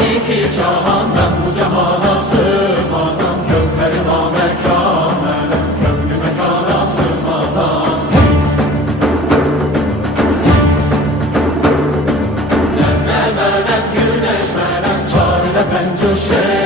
iki cahan ben bu cahana sığmazam. Kökleri namekâmele, köklü mekana sığmazam. Zerre menem, güneş menem, çar ile pencuşe